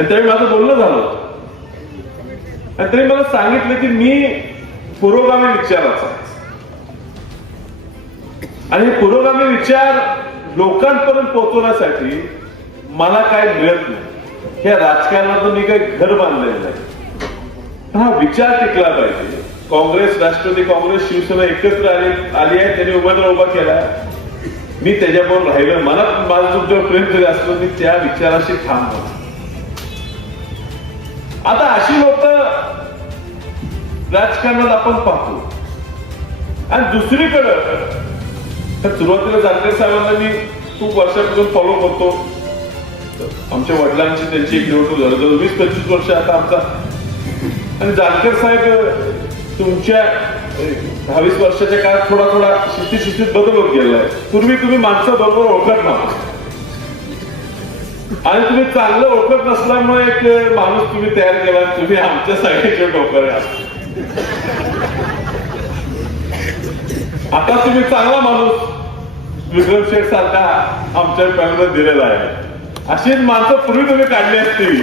आणि त्यावेळी माझं बोलणं झालं आणि त्यांनी मला सांगितलं की मी पुरोगामी विचाराचा आणि पुरोगामी विचार लोकांपर्यंत पोहोचवण्यासाठी मला काय मिळत नाही. ह्या राजकारणात मी काही घर बांधलेलं नाही. हा विचार टिकला पाहिजे. काँग्रेस राष्ट्रवादी काँग्रेस शिवसेना एकत्र आली आली आहे त्यांनी उमेदवार उभा केला मी त्याच्याबरोबर राहिलं मला माझं तुमच्यावर प्रेम जरी असलं मी त्या विचाराशी थांबलो आता अशी लोक राजकारणात आपण पाहतो. आणि दुसरीकडं तर सुरुवातीला जानकर साहेबांना मी खूप वर्षापासून फॉलो करतो. आमच्या वडिलांची त्यांची एक निवडणूक झाली जवळ वीस पंचवीस वर्ष आता आमचा. आणि जानकर साहेब तुमच्या दहावीस वर्षाच्या काळात थोडा थोडा शिस्ती शिस्तीत बदल होत गेलाय. पूर्वी तुम्ही माणसं बरोबर ओळखत नव्हता. आणि तुम्ही चांगलं ओळखत नसल्यामुळे एक माणूस तुम्ही तयार केला तुम्ही आमच्या सगळ्याचे डोकर आता तुम्ही चांगला माणूस विक्रम शेठ सारखा आमच्या पॅनल दिलेला आहे. अशीच माणसं पूर्वी तुम्ही काढली असतील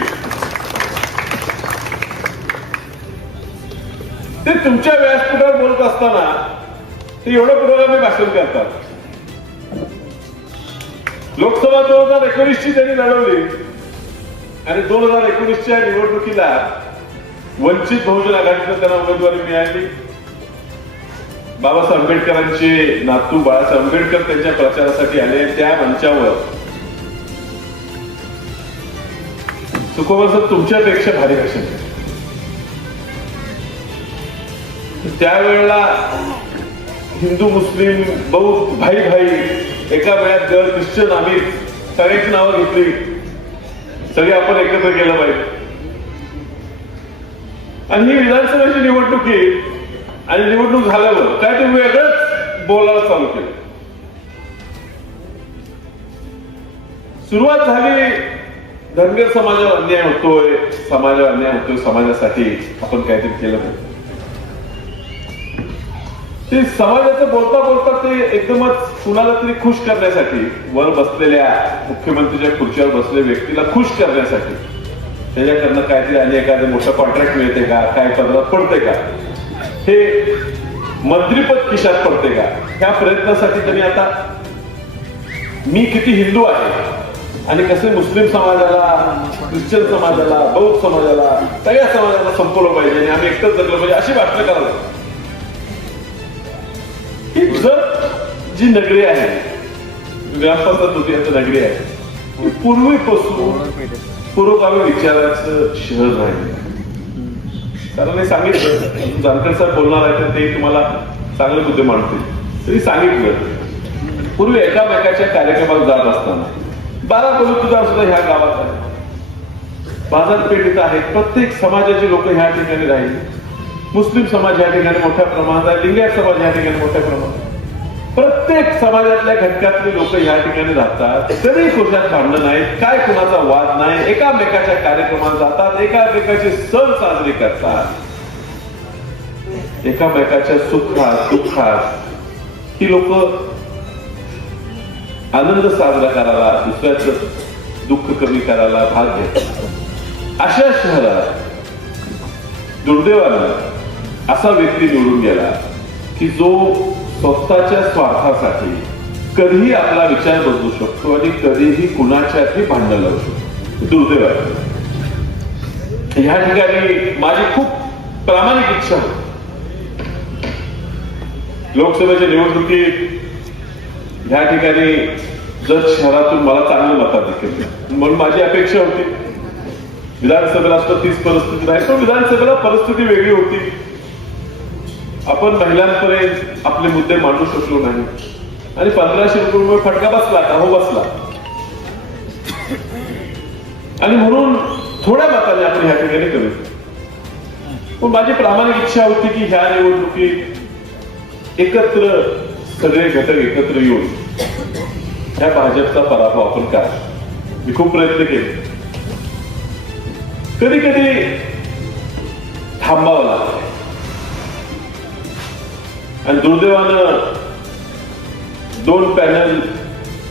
ते तुमच्या व्यासपीठावर बोलत असताना ते एवढं पुढे भाषण करतात. लोकसभा दोन हजार एकोणीस ची त्यांनी लढवली. आणि दोन हजार एकोणीसच्या निवडणुकीला वंचित बहुजन आघाडीनं त्यांना उमेदवारी मिळाली. बाबासाहेब आंबेडकरांचे नातू बाळासाहेब आंबेडकर त्यांच्या प्रचारासाठी आले. त्या मंचावर सुखोबर सर तुमच्यापेक्षा भारी भाषण. त्यावेळेला हिंदू मुस्लिम बौद्ध भाई भाई एका वेळात जर क्रिश्चन आम्ही सगळ्याची नावं घेतली सगळे आपण एकत्र केलं पाहिजे. आणि ही विधानसभेची निवडणूक येईल आणि निवडणूक झाल्यावर काय ते वेगळंच बोलायला चालू केलं. सुरुवात झाली धनगर समाजावर अन्याय होतोय समाजावर अन्याय होतोय समाजासाठी आपण काहीतरी केलं पाहिजे. ते समाजाचं बोलता बोलता ते एकदमच कुणाला तरी खुश करण्यासाठी वर बसलेल्या मुख्यमंत्रीच्या खुर्चीवर बसलेल्या व्यक्तीला खुश करण्यासाठी त्याच्याकडनं काहीतरी आणि एखादं मोठं कॉन्ट्रॅक्ट मिळते का? काय पदरात पडते का? हे मंत्रीपद खिशात पडते का? ह्या प्रयत्नासाठी त्यांनी आता मी किती हिंदू आहे आणि कसे मुस्लिम समाजाला ख्रिश्चन समाजाला बौद्ध समाजाला सगळ्या समाजाला संपवलं पाहिजे आणि आम्ही एकटंच जगलं पाहिजे अशी भाषणं करायला ही जर जी नगरी आहे ग्रामपंचायत होती नगरी आहे पूर्वीपासून पूर्वकामी विचाराचं शहर राहिले. कारण हे सांगितलं जानकर साहेब बोलणार आहे तर ते तुम्हाला चांगले मुद्दे मांडतील. तरी सांगितलं पूर्वी एकामेकाच्या कार्यक्रमात जात असताना बारा बलुतेदार सुद्धा ह्या गावात आहे बाजारपेठेत आहेत. प्रत्येक समाजाचे लोक ह्या ठिकाणी राहिले. मुस्लिम समाज या ठिकाणी मोठ्या प्रमाणात आहे लिंगायत समाज या ठिकाणी मोठ्या प्रमाणात प्रत्येक समाजातल्या घटकातले लोक या ठिकाणी राहतात. तरी कुठल्यात भांडण नाहीत काय कुणाचा वाद नाही एकामेकाच्या कार्यक्रमात जातात एकामेकाचे सण साजरे करतात. एकामेकाच्या सुखात दुःखात ही लोक आनंद साजरा करायला दुसऱ्याचं दुःख कमी करायला भाग घेतात. अशा शहरात दुर्दैवानं असा व्यक्ती निवडून गेला की जो स्वतःच्या स्वार्थासाठी कधीही आपला विचार बदलू शकतो आणि कधीही कुणाच्याही भांडण लावू शकतो. दुर्दैव ह्या ठिकाणी माझी खूप प्रामाणिक इच्छा होती. लोकसभेच्या निवडणुकीत ह्या ठिकाणी जर शहरातून मला चांगलं मताधिक्य म्हणून माझी अपेक्षा होती. विधानसभेला असतं तीच परिस्थिती नाही पण विधानसभेला परिस्थिती वेगळी होती. आपण महिलांपर्यंत आपले मुद्दे मांडू शकलो नाही. आणि पंधराशे रुपये फटका बसला का हो बसला. आणि म्हणून थोड्या मताने आपण ह्या ठिकाणी करू पण माझी प्रामाणिक इच्छा होती की ह्या निवडणुकीत एकत्र सगळे घटक एकत्र येऊन ह्या भाजपचा पराभव आपण काय मी खूप प्रयत्न केले. कधी कधी थांबावं लागतं. आणि दुर्दैवानं दोन पॅनल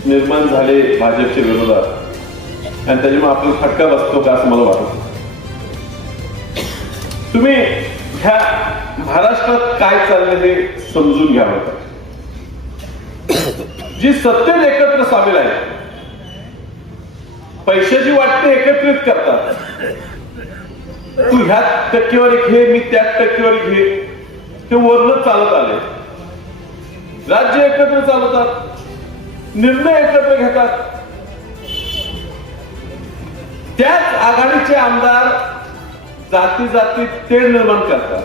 निर्माण झाले भाजपच्या विरोधात. आणि त्याच्यामुळे आपल्याला फटका बसतो का असं मला वाटत तुम्ही ह्या महाराष्ट्रात काय चाललंय हे समजून घ्यावं जी सत्तेत एकत्र सामील आहे पैशाची वाटते एकत्रित करतात. तू ह्यात टक्केवारी घे मी त्यात टक्केवारी घे. ते वर्ण चालत आले. राज्य एकत्र चालवतात निर्णय एकत्र घेतात. त्याच आघाडीचे आमदार जाती जाती तेढ निर्माण करतात.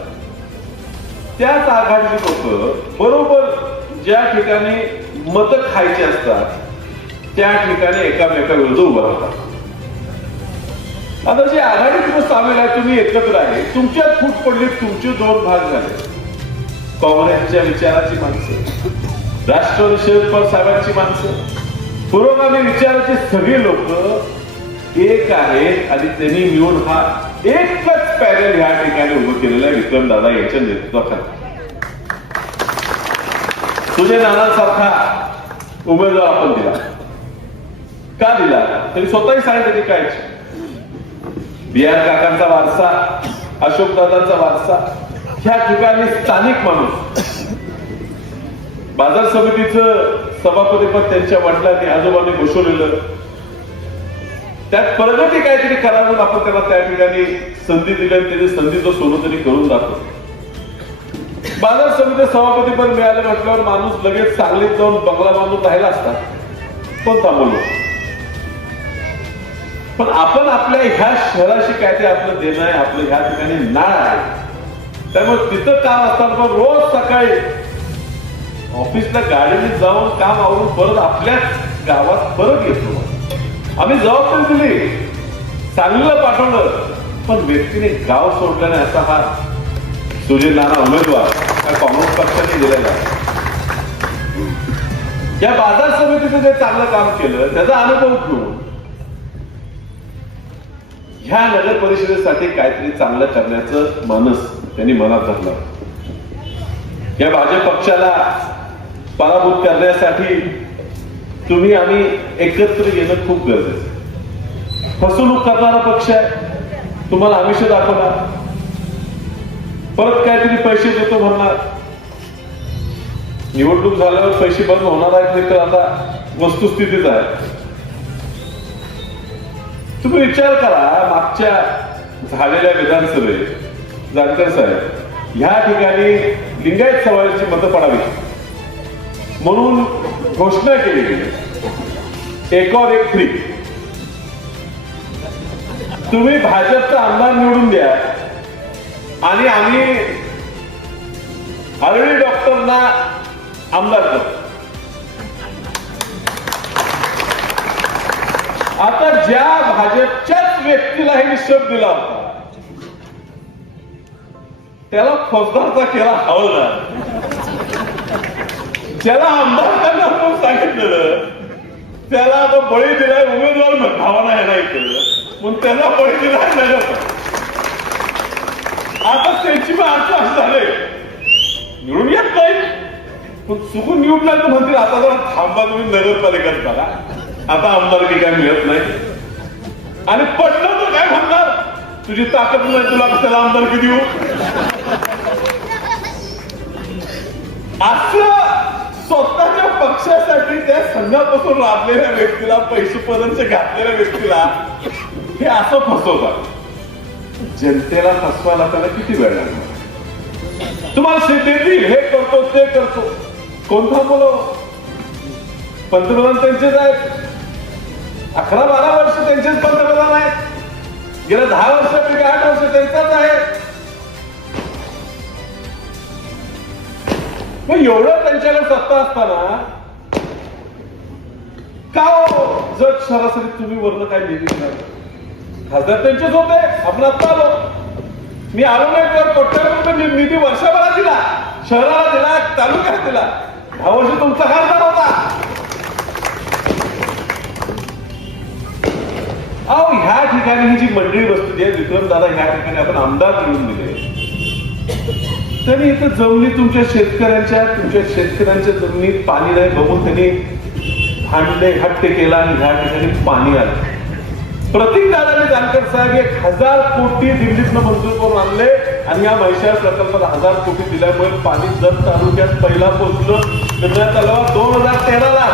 त्याच आघाडीचे लोक बरोबर ज्या ठिकाणी मत खायची असतात त्या ठिकाणी एकामेकाविरुद्ध उभं राहतात. आता जे आघाडी तुम्ही सामील आहे तुम्ही एकत्र आहे तुमच्यात फूट पडली तुमचे दोन भाग झाले. काँग्रेसच्या विचाराची माणसं राष्ट्रवादी शरद पवार साहेबांची माणसं. पुरोगामी विचाराचे सगळे लोक एक आहेत आणि त्यांनी मिळून हा एकच पॅनल ह्या ठिकाणी उभं केलेला विक्रम दादा यांच्या नेतृत्वाखाली. तुझे नानासारखा उमेदवार आपण दिला. का दिला? तरी स्वतःही सांगितलं काय? बी आर काकांचा वारसा अशोक दादांचा वारसा ह्या ठिकाणी स्थानिक माणूस. बाजार समितीचं सभापतीपद त्यांच्या वडिलांनी आजोबांनी घोषवलेलं त्यात प्रगती काहीतरी करा म्हणून आपण त्याला त्या ठिकाणी संधी दिली आणि त्याची संधीचं सोनं तरी करून जातो बाजार समिती सभापतीपद मिळालं म्हटल्यावर माणूस लगेच सांगलीत जाऊन बंगला बांधून राहिला असता. पण थांबवलो? पण आपण आपल्या ह्या शहराशी काय ते आपलं देणं आहे आपलं ह्या ठिकाणी नाळ आहे. त्यामुळे तिथं काम असताना पण रोज सकाळी ऑफिसला गाडीने जाऊन काम आवरून परत आपल्याच गावात परत येतो. आम्ही जबाबदारी दिली. चांगलं पाठवलं. पण व्यक्तीने गाव सोडल्याने असा हा सुजय नाना उमेदवार त्या काँग्रेस पक्षाने दिलेला आहे. या बाजार समितीचं जे चांगलं काम केलं त्याचा अनुभव घेऊन ह्या नगर परिषदेसाठी काहीतरी चांगलं करण्याचं मानस त्यांनी मनात धरलं या भाजप पक्षाला पराभूत करण्यासाठी तुम्ही आम्ही एकत्र येणं खूप गरजेचं फसवणूक करणारा पक्ष आहे. तुम्हाला आमिष दाखवणार. परत काहीतरी पैसे देतो म्हणणार. निवडणूक झाल्यावर पैसे बंद होणार आहेत नाही तर आता वस्तुस्थितीच आहे. तुम्ही विचार करा मागच्या झालेल्या विधानसभेत जानकर साहेब ह्या ठिकाणी लिंगायत समाजाची मतं पडावी. म्हणून घोषणा केली गेली. एकावर एक फ्री तुम्ही भाजपचा आमदार निवडून द्या आणि आम्ही हरळी डॉक्टरना आमदार करतो आता ज्या भाजपच्याच व्यक्तीला हे निश्चित दिला होता त्याला फौजदारचा केला हवालदार ज्याला आमदार करणार म्हणून सांगितलेलं त्याला आता बळी दिलाय उमेदवार भावना आहे नाही म्हणून त्याला बळी दिलाय नगर आता त्यांची पण अर्थ असं झाले. निवडून येत नाही. पण चुकून निवडला तर म्हणतील आता जरा थांबा तुम्ही नगरपालिकेत बघा. आता आमदारकी काय मिळत नाही. आणि पडलं तर काय म्हणणार? तुझी ताकद नाही तुला कशाला आमदारकी देऊ? असं स्वतःच्या पक्षासाठी त्या संघापासून लाभलेल्या व्यक्तीला पैसे पदांचे घातलेल्या व्यक्तीला हे असं फसवतात. जनतेला फसवायला त्याला किती वेळ लागणार? तुम्हाला शे- हे करतो ते करतो. कोण बोलो? पंतप्रधान त्यांचेच आहेत. अकरा बारा वर्ष त्यांचेच पंतप्रधान आहेत. गेल्या दहा वर्षापैकी आठ वर्ष त्यांचाच आहे. मग एवढं त्यांच्याकडे सत्ता असताना का हो जग जर सरासरी तुम्ही वरण काय लिहिली नाही? खासदार त्यांचेच होते आपण आता आलो. मी आलो नाही तर कोट्यावधी निधी वर्षभरात दिला. शहराला दिला तालुक्यात दिला. दहा वर्ष तुमचा खासदार होता. अहो ह्या ठिकाणी ही जी मंडळी बसली आहे विक्रम दादा ह्या ठिकाणी आपण आमदार निवडून दिले. तरी इथं जमिनी तुमच्या शेतकऱ्यांच्या तुमच्या शेतकऱ्यांच्या जमिनीत पाणी नाही बघून त्यांनी भांडले हट्ट केला आणि ह्या ठिकाणी पाणी आलं. प्रतीक दादाने जानकर साहेब एक हजार कोटी दिल्लीतनं मंजूर करून आणले आणि या म्हैशाळ प्रकल्पाला हजार कोटी दिल्यामुळे पाणी जत तालुक्यात पहिला पोहोचलं. निर्णय तलावा दोन हजार तेराला.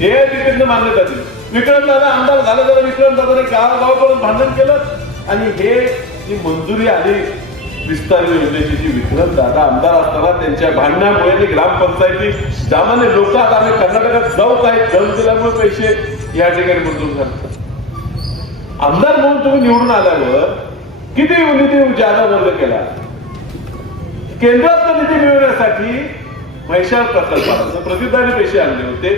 हे तिकडनं मान्यता दिली. विक्रम दादा आमदार झाले जरा विक्रम दादाने करून भांडण केलं आणि हे जी मंजुरी आली विस्तार योजनेची जी विक्रम दादा आमदार असताना त्यांच्या भांडणामुळे आणि ग्रामपंचायती सामान्य लोक आता आम्ही कर्नाटकात जाऊ काय दम दिल्यामुळे पैसे या ठिकाणी मंजूर झाले. आमदार म्हणून तुम्ही निवडून आल्यावर किती निधी जादा बंद केला? केंद्रात निधी मिळवण्यासाठी म्हैशाळ प्रकल्पात प्रतिदाने पैसे आणले होते.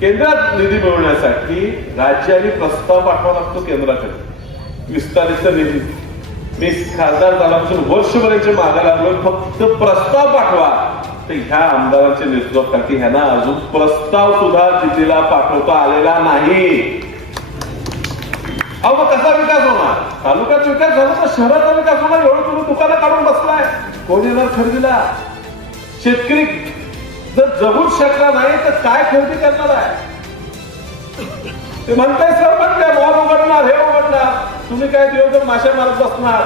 केंद्रात निधी मिळवण्यासाठी राज्याने प्रस्ताव पाठवा लागतो केंद्राकडे. विस्तारित निधी. मी खासदार झाल्यापासून वर्षभराचे मागा लागलो. फक्त प्रस्ताव पाठवा. तर ह्या आमदारांच्या नेतृत्वाखाली ह्यांना अजून प्रस्ताव सुद्धा दिल्लीला पाठवता आलेला नाही. अहो मग कसा विकास होणार? तालुक्यात विकास झाला तर शहराचा विकास होणार? एवढं तुम्ही दुकानं काढून बसलाय. कोण येणार खरेदीला शेतकरी जर जगूच शकला नाही तर काय खरेदी करणार आहे? ते म्हणताय सर म्हणते मॉल उघडणार हे उघडणार. तुम्ही काय दिवसभर माशा मारत बसणार?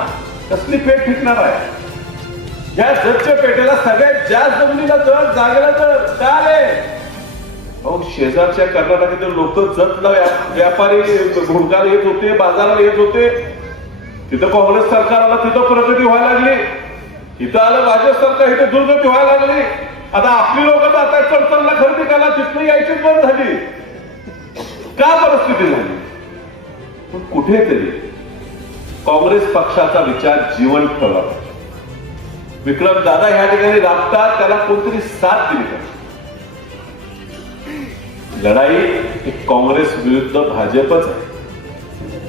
कसली पेट फिटणार आहे? या जगच्या पेटेला सगळ्यात जास्त जमिनीला जर जागेला तर काय आले शेजारच्या कर्नाटकातील लोक जतला व्यापारी घुडकार येत होते बाजाराला येत होते. तिथं काँग्रेस सरकार आलं तिथं प्रगती व्हायला लागली. इथं आलं भाजप सरकार इथं दुर्गती व्हायला लागली. आता आपली लोक आता चडचणला खरेदी करायला तिथनं यायची बंद झाली. का परिस्थिती झाली? पण कुठेतरी काँग्रेस पक्षाचा विचार जिवंत ठेवला पाहिजे. विक्रम दादा ह्या ठिकाणी राबतात त्याला कोणतरी साथ दिली पाहिजे. लढाई ही काँग्रेस विरुद्ध भाजपच आहे.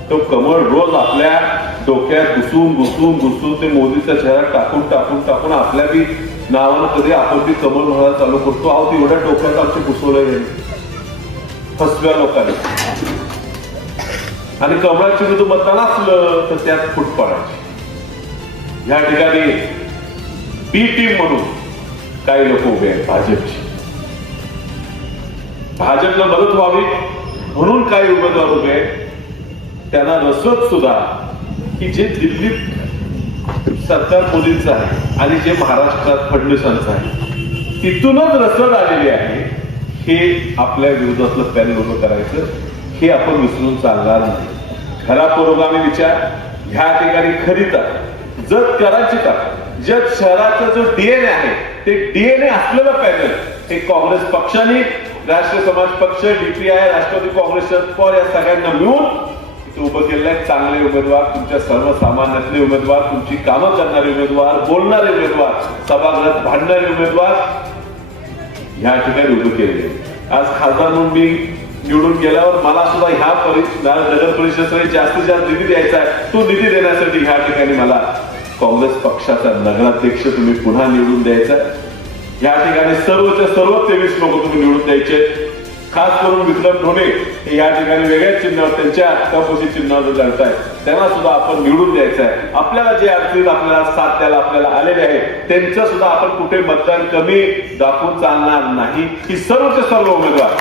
तो कमळ रोज आपल्या डोक्यात घुसून घुसून घुसून ते मोदीचा चेहरा टाकून टाकून टाकून आपल्या बी नावानं कधी आपण ती कमळ म्हणायला चालू करतो. अहो ते एवढ्या डोक्यात आमचे घुसवलं फसव्या लोकांनी. आणि कमळाची जर मतदान असलं तर त्यात फूट पडायची. या ठिकाणी बी टीम म्हणून काही लोक उभे आहेत भाजपची. भाजपला मदत व्हावी म्हणून काही उमेदवार उभे आहेत. त्यांना नसत सुद्धा की जे दिल्लीत सरकार मोदींचं आहे आणि जे महाराष्ट्रात फडणवीसांचं आहे तिथूनच रसद आलेली आहे हे आपल्या विरोधातलं पॅनल उभं करायचं. हे आपण विसरून चालणार नाही. खरा पुरोगामी विचार ह्या ठिकाणी खरीदा जत करायची का जत शहराचा जो डीएनए आहे ते डीएनए असलेलं पॅनल हे काँग्रेस पक्षाने राष्ट्रीय समाज पक्ष डीपीआय राष्ट्रवादी काँग्रेस शरद पवार या सगळ्यांना मिळून इथे उभं केलेलं आहे चांगले उमेदवार तुमच्या सर्वसामान्यातले उमेदवार तुमची कामं करणारे उमेदवार बोलणारे उमेदवार सभागृहात भांडणारे उमेदवार ह्या ठिकाणी उभे केलेले. आज खासदार म्हणून मी निवडून गेल्यावर मला सुद्धा ह्या नगर परिषदेसाठी जास्तीत जास्त निधी द्यायचा आहे. तो निधी देण्यासाठी ह्या ठिकाणी मला काँग्रेस पक्षाचा नगराध्यक्ष तुम्ही पुन्हा निवडून द्यायचा या ठिकाणी सर्वच्या सर्व तेवीस लोक तुम्ही निवडून द्यायचे खास करून विक्रम ढोणे हे या ठिकाणी वेगळ्याच चिन्हावर त्यांच्या कपोशी चिन्हावर लढतायत. त्यांना सुद्धा आपण निवडून द्यायचं आहे. आपल्याला जे अडचणीत आपल्याला साथ द्यायला आपल्याला आलेले आहे त्यांचं सुद्धा आपण कुठे मतदान कमी दाखवून चालणार नाही. ही सर्वचे सर्व उमेदवार.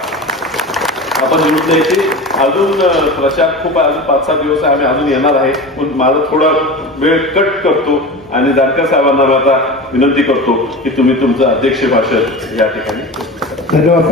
आपण निवडून की अजून अं, प्रचार खूप आहे. अजून पाच सहा दिवस आहे आम्ही अजून येणार आहे. पण माझा थोडा वेळ कट करतो आणि जानकर साहेबांना आता विनंती करतो की तुम्ही तुमचं अध्यक्ष भाषण या ठिकाणी धन्यवाद.